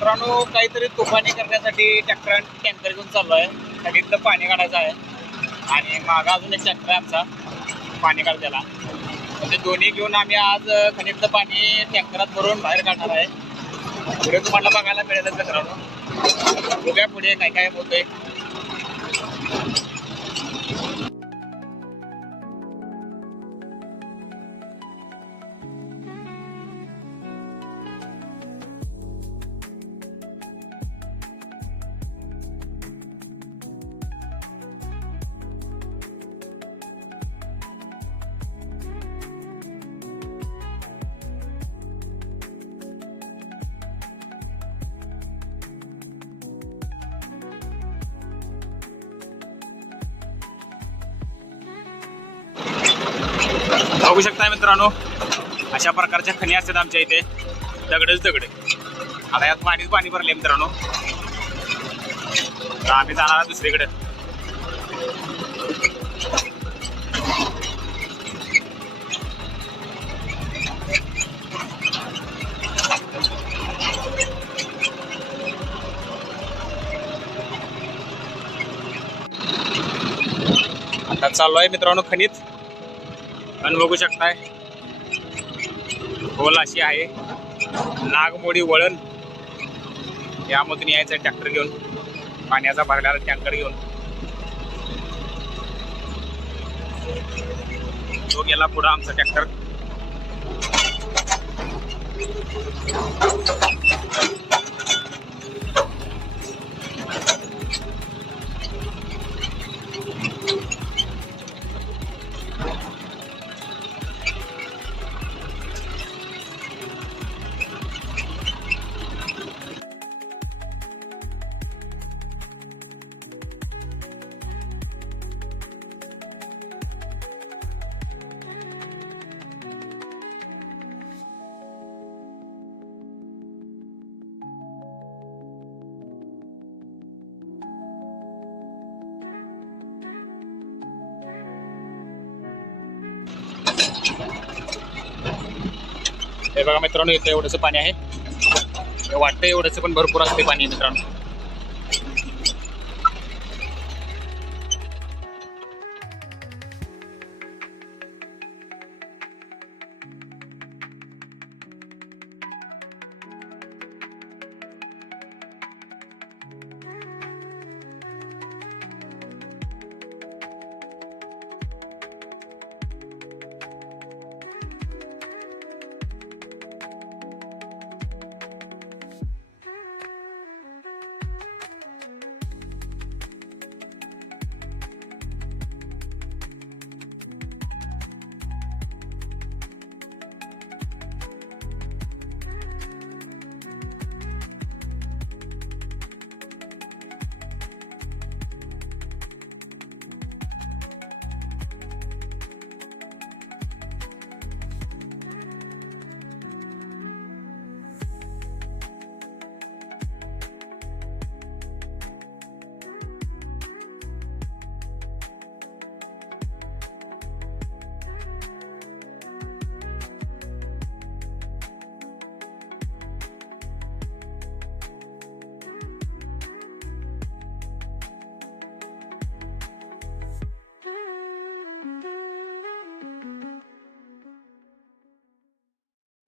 मित्रांनो काहीतरी तुफानी करण्यासाठी टँकर घेऊन चाललो आहे. खडीतलं पाणी काढायचं आहे आणि मागं अजून एक टँकर आहे आमचा पाणी काढायला. म्हणजे दोन्ही घेऊन आम्ही आज खडीतलं पाणी टँकरात भरून बाहेर काढणार आहे. पुढे तुम्हाला बघायला मिळेलच मित्रांनो. बघूया पुढे काय काय होतंय. बघू शकताय मित्रांनो, अशा प्रकारच्या खणी असतात आमच्या इथे. दगडच दगड. आता यात पाणी भरले मित्रांनो. तर आम्ही जाणार दुसरीकडे. आता चाललो आहे मित्रांनो खणीत. आणि बघू शकताय खोल अशी आहे. नागमोडी वळण यामधून यायचं ट्रॅक्टर घेऊन, पाण्याचा भरलेला टँकर घेऊन. तो गेला पुढं आमचा ट्रॅक्टर. हे बघा मित्रांनो, इथे एवढंच पाणी आहे. वाटतं एवढंच पण भरपूर असते पाणी मित्रांनो.